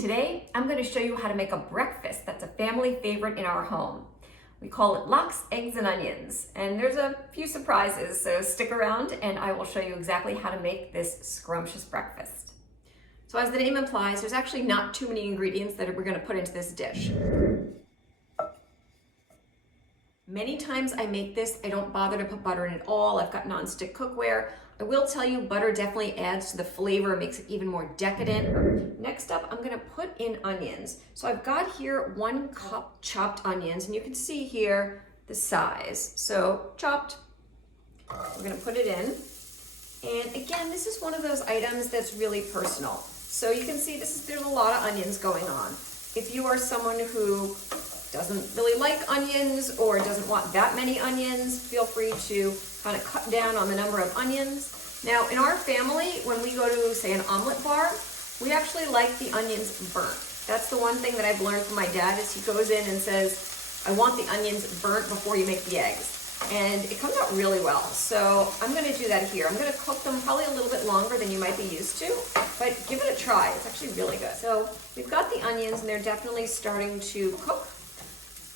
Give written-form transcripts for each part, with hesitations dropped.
Today, I'm going to show you how to make a breakfast that's a family favorite in our home. We call it lox, eggs, and onions. And there's a few surprises, so stick around and I will show you exactly how to make this scrumptious breakfast. So as the name implies, there's actually not too many ingredients that we're going to put into this dish. Many times I make this, I don't bother to put butter in at all. I've got non-stick cookware. I will tell you, butter definitely adds to the flavor, makes it even more decadent. Next up, I'm gonna put in onions. So I've got here 1 cup chopped onions, and you can see here the size. So chopped, we're gonna put it in. And again, this is one of those items that's really personal. So you can see there's a lot of onions going on. If you are someone who doesn't really like onions or doesn't want that many onions, feel free to kind of cut down on the number of onions. Now, in our family, when we go to, say, an omelet bar, we actually like the onions burnt. That's the one thing that I've learned from my dad is he goes in and says, I want the onions burnt before you make the eggs. And it comes out really well. So I'm gonna do that here. I'm gonna cook them probably a little bit longer than you might be used to, but give it a try. It's actually really good. So we've got the onions and they're definitely starting to cook.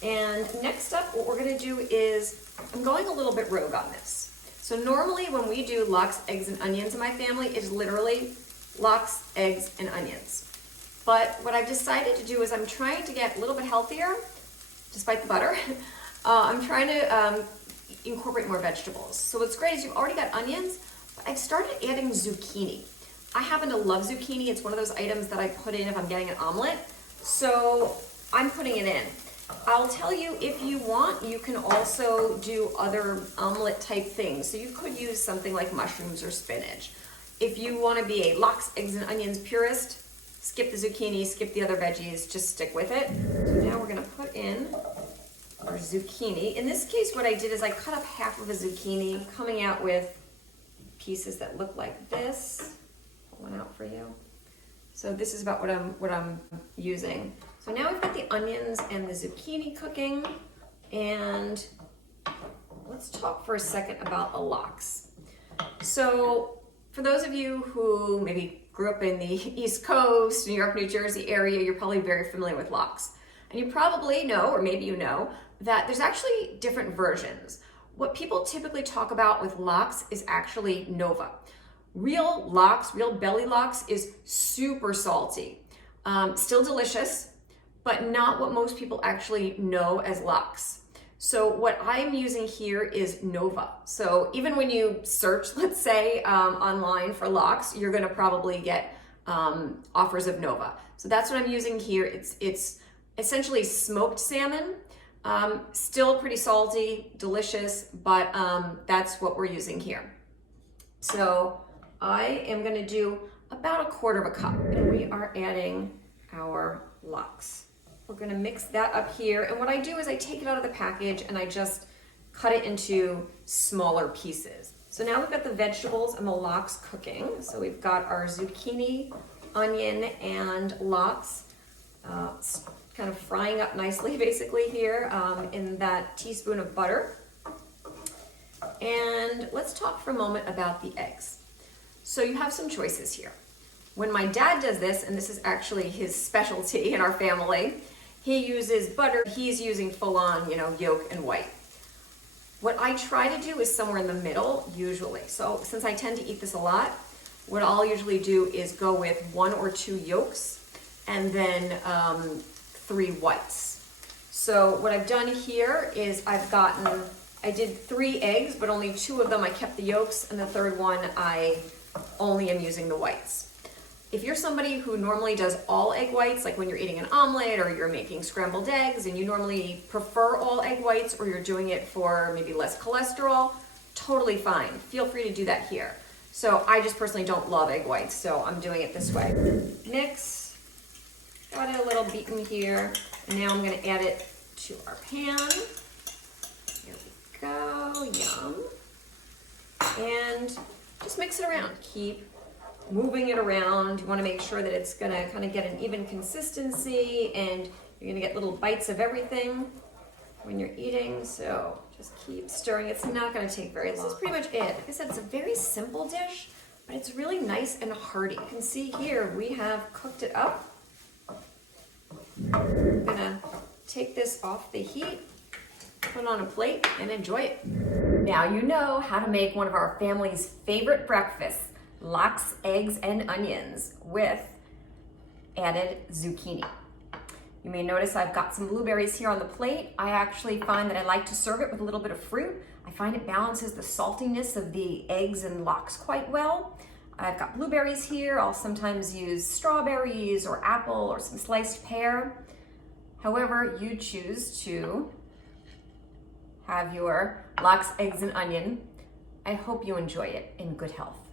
And next up, what we're gonna do is, I'm going a little bit rogue on this. So normally when we do lox, eggs, and onions in my family, it's literally lox, eggs, and onions. But what I've decided to do is I'm trying to get a little bit healthier, despite the butter. I'm trying to incorporate more vegetables. So what's great is you've already got onions, but I've started adding zucchini. I happen to love zucchini. It's one of those items that I put in if I'm getting an omelet. So I'm putting it in. I'll tell you, if you want, you can also do other omelet type things. So you could use something like mushrooms or spinach. If you want to be a lox, eggs, and onions purist, skip the zucchini, skip the other veggies, just stick with it. So now we're going to put in our zucchini. In this case, what I did is I cut up half of a zucchini, coming out with pieces that look like this. Pull one out for you. So this is about what I'm using. So now we've got the onions and the zucchini cooking, and let's talk for a second about the lox. So for those of you who maybe grew up in the East Coast, New York, New Jersey area, you're probably very familiar with lox. And you probably know, or maybe you know, that there's actually different versions. What people typically talk about with lox is actually Nova. Real lox, real belly lox is super salty, still delicious, but not what most people actually know as lox. So what I'm using here is Nova. So even when you search, let's say, online for lox, you're gonna probably get offers of Nova. So that's what I'm using here. It's essentially smoked salmon, still pretty salty, delicious, but that's what we're using here. So I am gonna do about 1/4 cup, and we are adding our lox. We're gonna mix that up here, and what I do is I take it out of the package and I just cut it into smaller pieces. So now we've got the vegetables and the lox cooking. So we've got our zucchini, onion, and lox kind of frying up nicely basically here in that teaspoon of butter. And let's talk for a moment about the eggs. So you have some choices here. When my dad does this, and this is actually his specialty in our family, he uses butter. He's using full-on, yolk and white. What I try to do is somewhere in the middle, usually. So since I tend to eat this a lot, what I'll usually do is go with 1 or 2 yolks and then 3 whites. So what I've done here is I did 3 eggs, but only 2 of them I kept the yolks, and the 3rd one I only am using the whites. If you're somebody who normally does all egg whites, like when you're eating an omelet or you're making scrambled eggs and you normally prefer all egg whites, or you're doing it for maybe less cholesterol, totally fine. Feel free to do that here. So I just personally don't love egg whites, so I'm doing it this way. Mix, got it a little beaten here, and now I'm gonna add it to our pan. Here we go, yum. And just mix it around. Keep moving it around. You want to make sure that it's going to kind of get an even consistency, and you're going to get little bites of everything when you're eating. So just keep stirring. It's not going to take very long. This is pretty much it. Like I said, it's a very simple dish, but it's really nice and hearty. You can see here we have cooked it up I'm gonna take this off the heat, put it on a plate, and enjoy it. Now you know how to make one of our family's favorite breakfasts, lox, eggs, and onions with added zucchini. You may notice I've got some blueberries here on the plate. I actually find that I like to serve it with a little bit of fruit. I find it balances the saltiness of the eggs and lox quite well. I've got blueberries here. I'll sometimes use strawberries or apple or some sliced pear. However you choose to have your lox, eggs, and onion. I hope you enjoy it in good health.